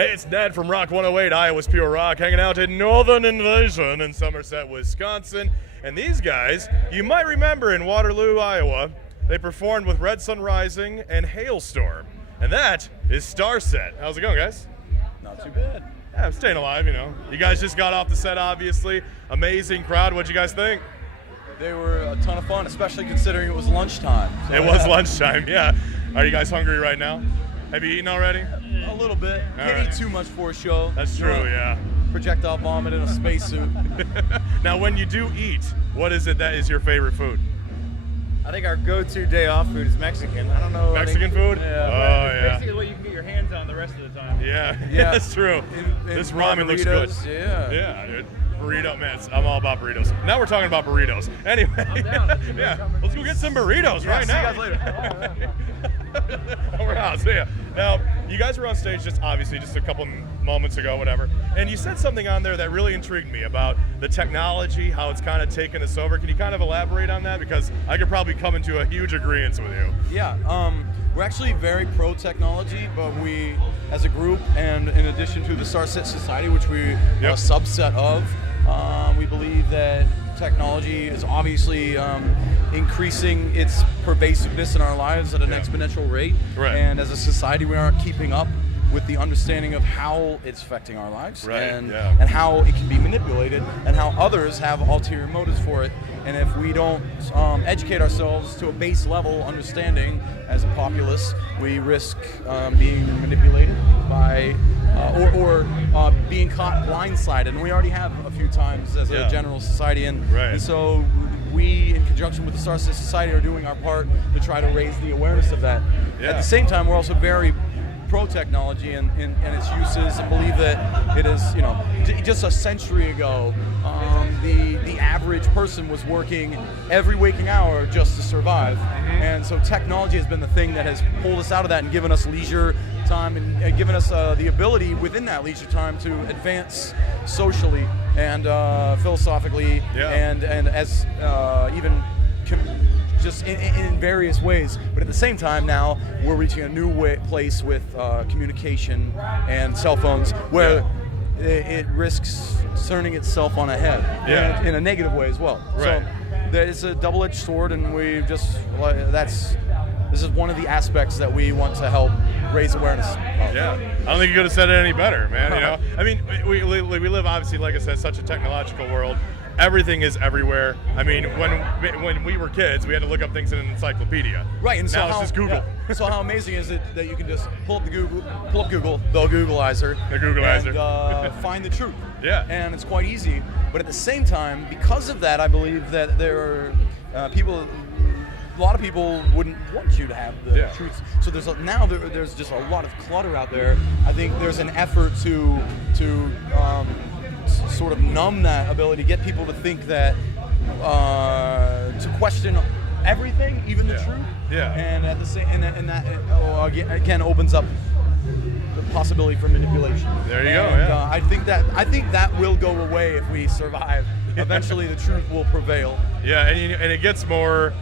Hey, it's Ned from Rock 108, Iowa's Pure Rock, hanging out in Northern Invasion in Somerset, Wisconsin. And these guys, you might remember in Waterloo, Iowa, they performed with Red Sun Rising and Hailstorm. And that is Starset. How's it going, guys? Not too bad. Yeah, I'm staying alive, you know. You guys just got off the set, obviously. Amazing crowd. What'd you guys think? They were a ton of fun, especially considering it was lunchtime. So, it was lunchtime, yeah. Are you guys hungry right now? Have you eaten already? A little bit. Can't eat too much for a show. That's true, yeah. Projectile vomit in a spacesuit. Now, when you do eat, what is it that is your favorite food? I think our go-to day off food is Mexican. I don't know. Mexican food? Yeah. Oh, yeah. Basically what you can get your hands on the rest of the time. Yeah, Yeah. that's true. This ramen looks good. Yeah. Yeah, dude. Burrito, man, I'm all about burritos. Now we're talking about burritos. Anyway, I'm down. yeah, let's go get some burritos right now. See you guys later. We're out, see ya. Now, you guys were on stage just a couple moments ago, whatever, and you said something on there that really intrigued me about the technology, how it's kind of taken us over. Can you kind of elaborate on that? Because I could probably come into a huge agreement with you. Yeah, we're actually very pro-technology, but we, as a group, and in addition to the Starset Society, which we are a subset of, we believe that technology is obviously increasing its pervasiveness in our lives at an exponential rate. Right. And as a society, we aren't keeping up with the understanding of how it's affecting our lives and how it can be manipulated and how others have ulterior motives for it. And if we don't educate ourselves to a base level understanding as a populace, we risk being manipulated by or being caught blindsided. And we already have a few times as a general society. And so we, in conjunction with the Starset Society, are doing our part to try to raise the awareness of that. At the same time, we're also very pro-technology and its uses, and believe that it is, you know, just a century ago, the average person was working every waking hour just to survive. And so technology has been the thing that has pulled us out of that and given us leisure time and given us the ability within that leisure time to advance socially and philosophically and as even just in various ways. But at the same time now, we're reaching a new place with communication and cell phones where it risks turning itself on a head in a negative way as well. Right. So it's a double-edged sword, and we just, this is one of the aspects that we want to help raise awareness of. Yeah, I don't think you could have said it any better, man. You know, I mean, we live, obviously, like I said, such a technological world. Everything is everywhere. I mean, when we were kids, we had to look up things in an encyclopedia. Right, and now it's just Google. Yeah. So how amazing is it that you can just pull up Google, the Googleizer, and find the truth. Yeah. And it's quite easy. But at the same time, because of that, I believe that there are people. A lot of people wouldn't want you to have the truth. So there's just a lot of clutter out there. I think there's an effort to sort of numb that ability, get people to think that, to question everything, even the truth. Yeah. And at the same, and that again opens up the possibility for manipulation. There you go. Yeah. I think that will go away if we survive. Eventually, the truth will prevail. Yeah, and it gets more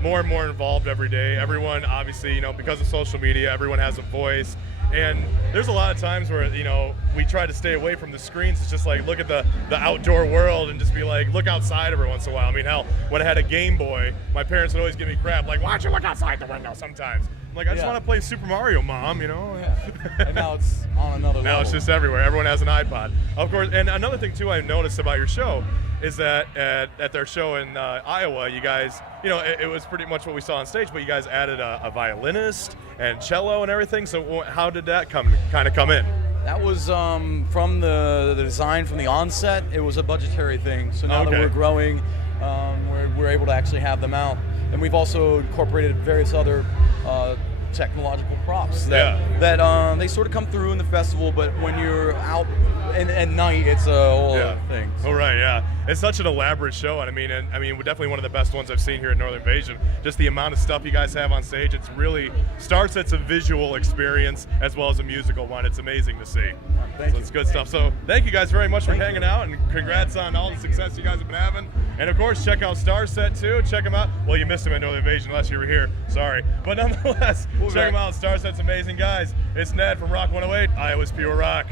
and more involved every day. Everyone, obviously, you know, because of social media, everyone has a voice. And there's a lot of times where, you know, we try to stay away from the screens. It's just like, look at the outdoor world and just be like, look outside every once in a while. I mean, hell, when I had a Game Boy, my parents would always give me crap, like, why don't you look outside the window sometimes? I'm like, I just want to play Super Mario, Mom, you know? Yeah. And now it's on another level. Now it's just everywhere. Everyone has an iPod. Of course, and another thing, too, I noticed about your show is that at their show in Iowa, you guys, you know, it was pretty much what we saw on stage, but you guys added a violinist and cello and everything. So how did that come in? That was from the design from the onset. It was a budgetary thing. So now that we're growing, we're able to actually have them out. And we've also incorporated various other technological props that they sort of come through in the festival, but when you're out at night, it's a whole other thing. So. Oh, right, yeah. It's such an elaborate show, and I mean, definitely one of the best ones I've seen here at Northern Invasion. Just the amount of stuff you guys have on stage, it's really Starset's a visual experience as well as a musical one. It's amazing to see. Thank you. It's good stuff. So thank you guys very much for hanging out, and congrats on all the success you guys have been having. And of course, check out Starset too. Check them out. Well, you missed them at No Invasion unless you were here. Sorry. But nonetheless, check them out. Starset's amazing, guys. It's Ned from Rock 108, Iowa's Pure Rock.